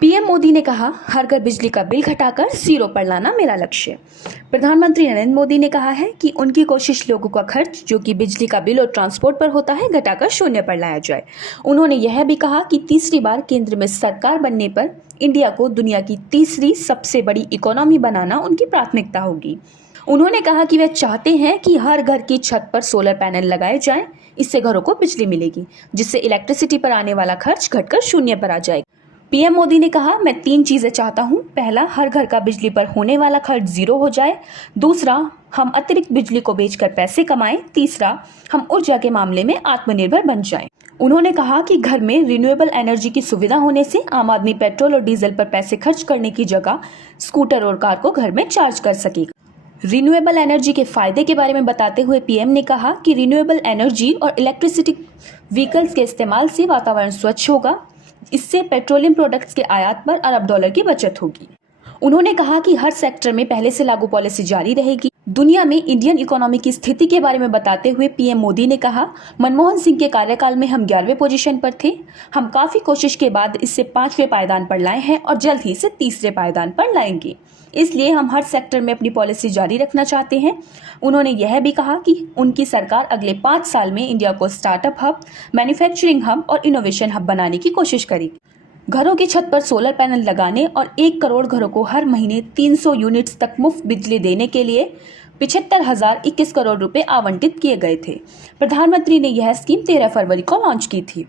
PM Modi ने कहा, हर घर बिजली का बिल घटाकर जीरो पर लाना मेरा लक्ष्य। प्रधानमंत्री नरेंद्र मोदी ने कहा है कि उनकी कोशिश लोगों का खर्च जो कि बिजली का बिल और ट्रांसपोर्ट पर होता है घटाकर शून्य पर लाया जाए। उन्होंने यह भी कहा कि तीसरी बार केंद्र में सरकार बनने पर इंडिया को दुनिया की तीसरी सबसे बड़ी इकोनॉमी बनाना उनकी प्राथमिकता होगी। उन्होंने कहा कि वे चाहते हैं कि हर घर की छत पर सोलर पैनल लगाए जाएं, इससे घरों को बिजली मिलेगी, जिससे इलेक्ट्रिसिटी पर आने वाला खर्च घटकर शून्य पर आ जाएगा। पीएम मोदी ने कहा, मैं 3 चीजें चाहता हूं। पहला, हर घर का बिजली पर होने वाला खर्च जीरो हो जाए। दूसरा, हम अतिरिक्त बिजली को बेचकर पैसे कमाएं। तीसरा, हम ऊर्जा के मामले में आत्मनिर्भर बन जाएं। उन्होंने कहा कि घर में रिन्यूएबल एनर्जी की सुविधा होने से आम आदमी पेट्रोल और डीजल पर पैसे खर्च करने की जगह स्कूटर और कार को घर में चार्ज कर सकेगा। रिन्यूएबल एनर्जी के फायदे के बारे में बताते हुए पीएम ने कहा कि रिन्यूएबल एनर्जी और इलेक्ट्रिसिटी व्हीकल्स के इस्तेमाल से वातावरण स्वच्छ होगा। इससे पेट्रोलियम प्रोडक्ट्स के आयात पर अरब डॉलर की बचत होगी। उन्होंने कहा कि हर सेक्टर में पहले से लागू पॉलिसी जारी रहेगी। दुनिया में इंडियन इकोनॉमी की स्थिति के बारे में बताते हुए पीएम मोदी ने कहा, मनमोहन सिंह के कार्यकाल में हम 11वें पोजीशन पर थे। हम काफी कोशिश के बाद इससे 5वें पायदान पर लाए हैं और जल्द ही इसे 3रे पायदान पर लाएंगे। इसलिए हम हर सेक्टर में अपनी पॉलिसी जारी रखना चाहते हैं। उन्होंने यह भी कहा कि उनकी सरकार अगले 5 साल में इंडिया को स्टार्टअप हब, मैन्युफैक्चरिंग हब और इनोवेशन हब बनाने की कोशिश करेगी। घरों की छत पर सोलर पैनल लगाने और 1 करोड़ घरों को हर महीने 300 यूनिट्स तक मुफ्त बिजली देने के लिए 75,021 करोड़ रुपए आवंटित किए गए थे। प्रधानमंत्री ने यह स्कीम 13 फरवरी को लॉन्च की थी।